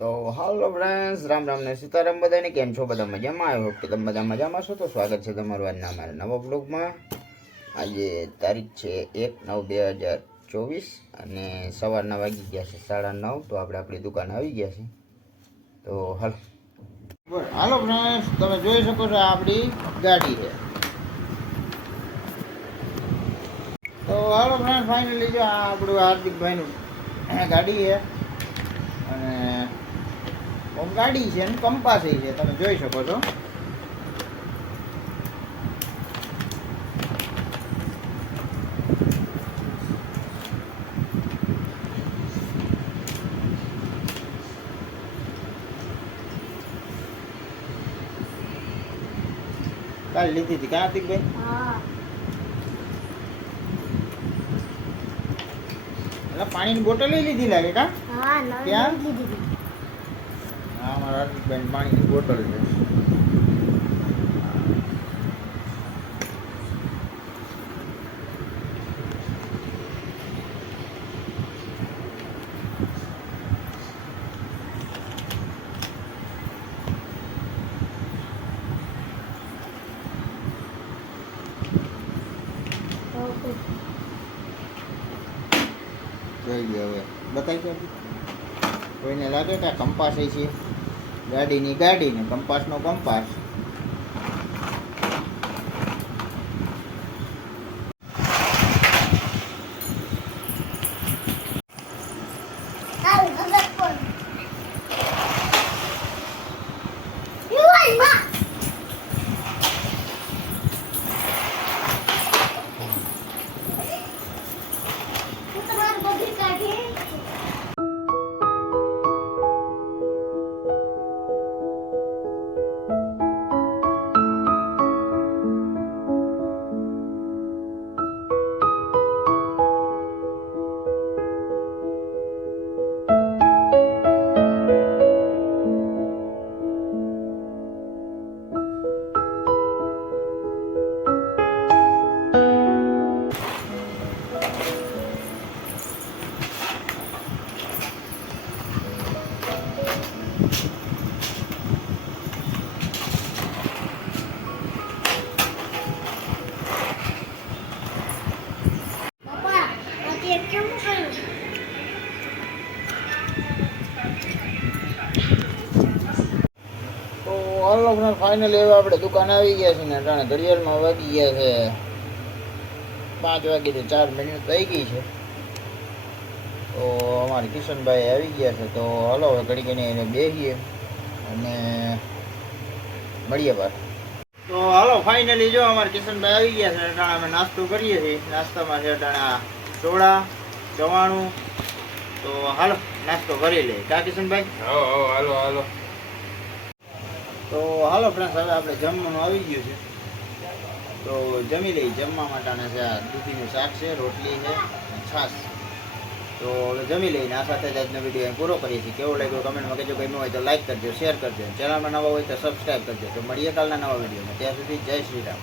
તો હાલો ફ્રેન્ડ્સ, રામ રામ ને સીતારામ બધાને. કેમ છો? બધા મજામાં? આવ્યો કે તમે બધા મજામાં છો? તો સ્વાગત છે તમારું આજના અમારા નવા બ્લોગમાં. આજે તારીખ છે 1/9/2024 અને સવારના વાગી ગયા છે 9:30. તો આપણે આપણી દુકાન આવી ગયા છે. તો હાલો ફ્રેન્ડ્સ, તમે જોઈ શકો છો આપણી ગાડી છે. તો હાલો ફ્રેન્ડ, ફાઇનલી જો આ આપણું હાર્દિકભાઈનું ગાડી છે અને ગાડી છે અને કંપાસ છે, તમે જોઈ શકો છો. કાલ લીધી હતી ક્યાં હતી ભાઈ? એટલે પાણીની બોટલ લીધી લાગે કા? ક્યાં? હા, મારા હાર્દિકભાઈ પાણીની બોટલ છે. જોઈ ગયો હવે બતાવી દો. કોઈને લાગે કે કંપાસ છે? ગાડીની ગાડી ને કંપાસનો કંપાસ. હાલો ફાઇનલી હવે આપણે દુકાન આવી ગયા છે ને અટાણે ઘડિયાળમાં વાગી ગયા છે 5 વાગીને 4 મિનિટ થઈ ગઈ છે. તો અમારે કિશનભાઈ આવી ગયા છે. તો હાલો હવે ઘડી ઘડીને એને બેસીએ અને મળીએ બાર. તો હાલો ફાઇનલી જો અમારે કિશનભાઈ આવી ગયા છે. અટાણે અમે નાસ્તો કરીએ છીએ. નાસ્તામાં છે અટાણા સોડા, ચવાણું. તો હાલો નાસ્તો કરી લઈએ કા કિશનભાઈ? હાલો હાલો. તો હાલો ફ્રેન્ડ્સ, હવે આપણે જમવાનું આવી ગયું છે. તો જમી લઈ. જમવા માટેના છે આ દૂધીનું શાક છે, રોટલી છે, છાશ. તો હવે જમી લઈને આ સાથે જ આજનો વિડીયો પૂરો કરીએ છીએ. કેવો લાગ્યો કમેન્ટમાં કહેજો. ગમ્યું હોય તો લાઈક કરજો, શેર કરજો, ચેનલમાં નવા હોય તો સબસ્ક્રાઈબ કરજો. તો મળીએ કાલના નવા વિડીયોમાં. ત્યાં સુધી જય શ્રી રામ.